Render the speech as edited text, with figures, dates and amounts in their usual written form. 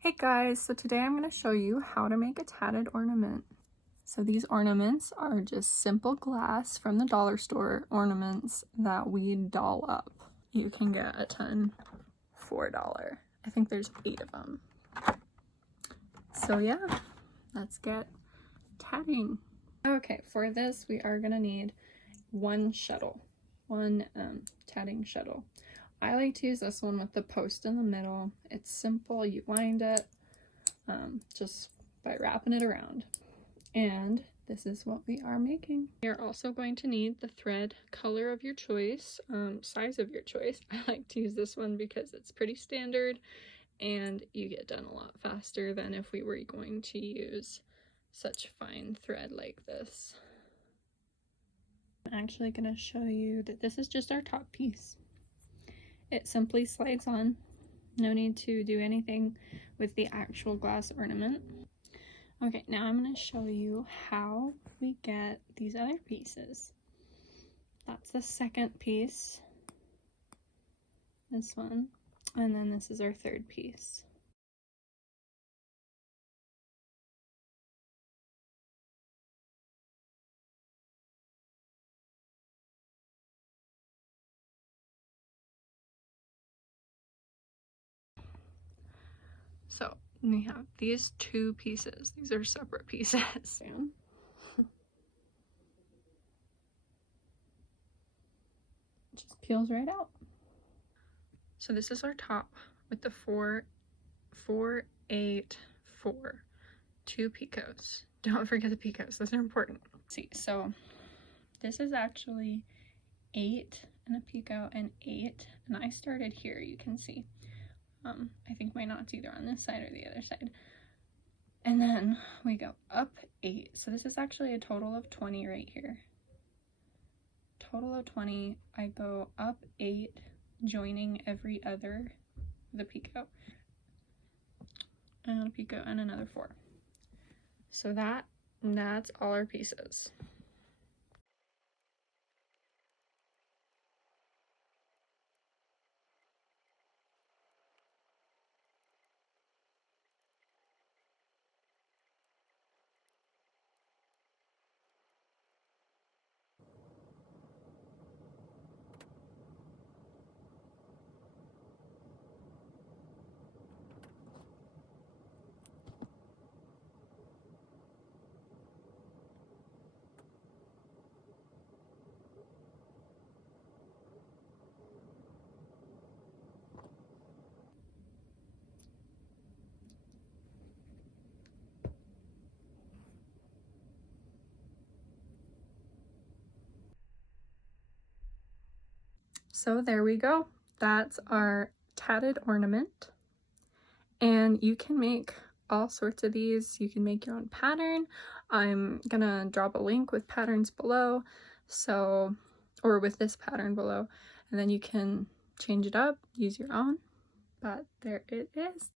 Hey guys, so today I'm going to show you how to make a tatted ornament. So these ornaments are just simple glass from the dollar store ornaments that we doll up. You can get a ton for $4. I think there's 8 of them. So yeah, let's get tatting. Okay, for this we are going to need one tatting shuttle. I like to use this one with the post in the middle. It's simple, you wind it just by wrapping it around. And this is what we are making. We are also going to need the thread color of your choice, size of your choice. I like to use this one because it's pretty standard and you get done a lot faster than if we were going to use such fine thread like this. I'm actually going to show you that this is just our top piece. It simply slides on. No need to do anything with the actual glass ornament. Okay, now I'm going to show you how we get these other pieces. That's the second piece, this one, and then this is our third piece. So we have these two pieces. These are separate pieces. It just peels right out. So this is our top with the 4, 4, 8, 4. 2 picos. Don't forget the picos, those are important. Let's see, so this is actually 8 and a picot and 8, and I started here, you can see. I think my knot's either on this side or the other side. And then we go up 8, so this is actually a total of 20 right here. Total of 20, I go up 8, joining every other, the picot, and a picot and another 4. So that's all our pieces. So there we go. That's our tatted ornament. And you can make all sorts of these. You can make your own pattern. I'm gonna drop a link with patterns below, or with this pattern below, and then you can change it up, use your own. But there it is.